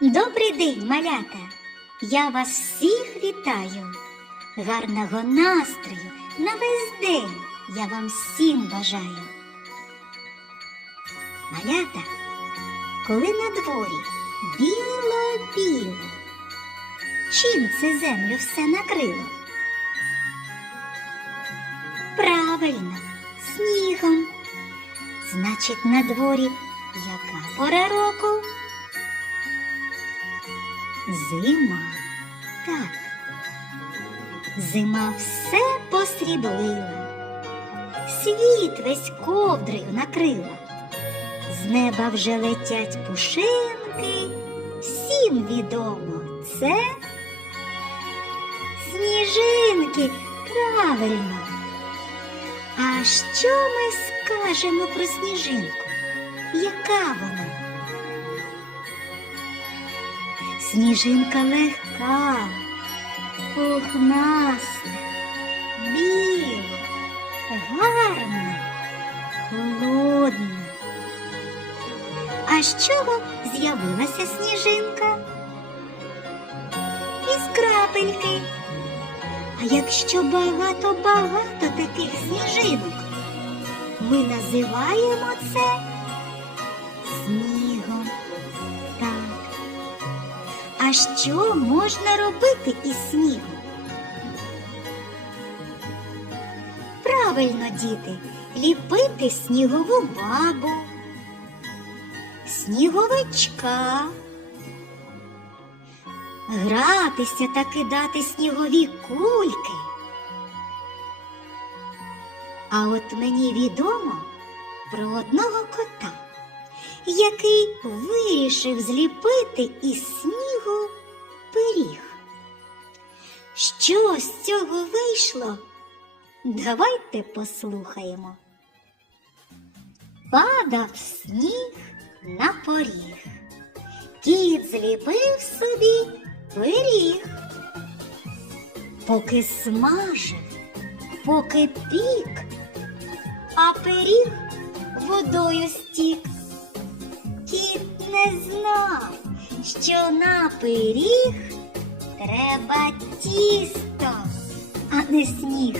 Добрий день, малята! Я вас всіх вітаю. Гарного настрою на весь день я вам всім бажаю. Малята, коли на дворі біло-біло, чим це землю все накрило? Правильно, снігом. Значить, на дворі яка пора року? Зима. Так. Зима все посріблила, світ весь ковдрою накрила. З неба вже летять пушинки, всім відомо це сніжинки, правильно. А що ми скажемо про сніжинку? Яка вона? Сніжинка легка, пухнаста, біла, гарна, холодна. А з чого з'явилася сніжинка? Із крапельки. А якщо багато-багато таких сніжинок, ми називаємо це снігом. А що можна робити із снігом? Правильно, діти, ліпити снігову бабу, сніговичка, гратися та кидати снігові кульки. А от мені відомо про одного кота, який вирішив зліпити із снігу пиріг. Що з цього вийшло? Давайте послухаємо. Падав сніг на поріг. Кіт зліпив собі пиріг. Поки смажив, поки пік, а пиріг водою стік. Не знав, що на пиріг треба тісто, а не сніг.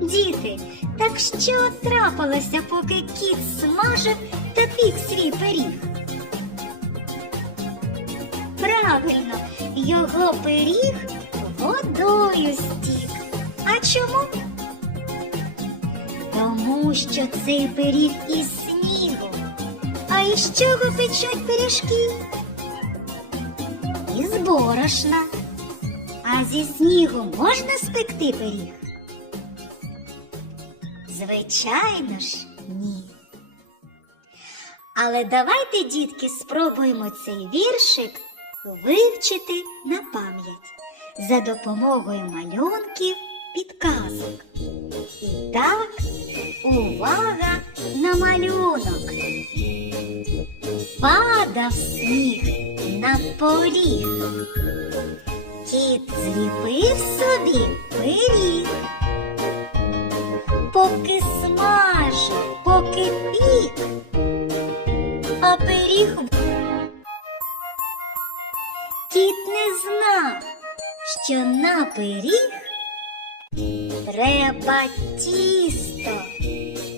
Діти, так що трапилося, поки кіт смажив та пік свій пиріг? Правильно, його пиріг водою стік. А чому? Тому що цей пиріг із із чого печуть пиріжки? Із борошна. А зі снігу можна спекти пиріг? Звичайно ж, ні. Але давайте, дітки, спробуємо цей віршик вивчити на пам'ять за допомогою малюнків підказок. І так, увага на малюнок. Падав сніг на поріг. Кіт зліпив собі пиріг. Поки смажив, поки пік, а пиріг Кіт не знав, що на пиріг треба тісто,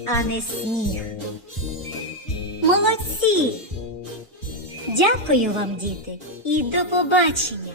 а не сніг. Молодці! Дякую вам, діти, і до побачення!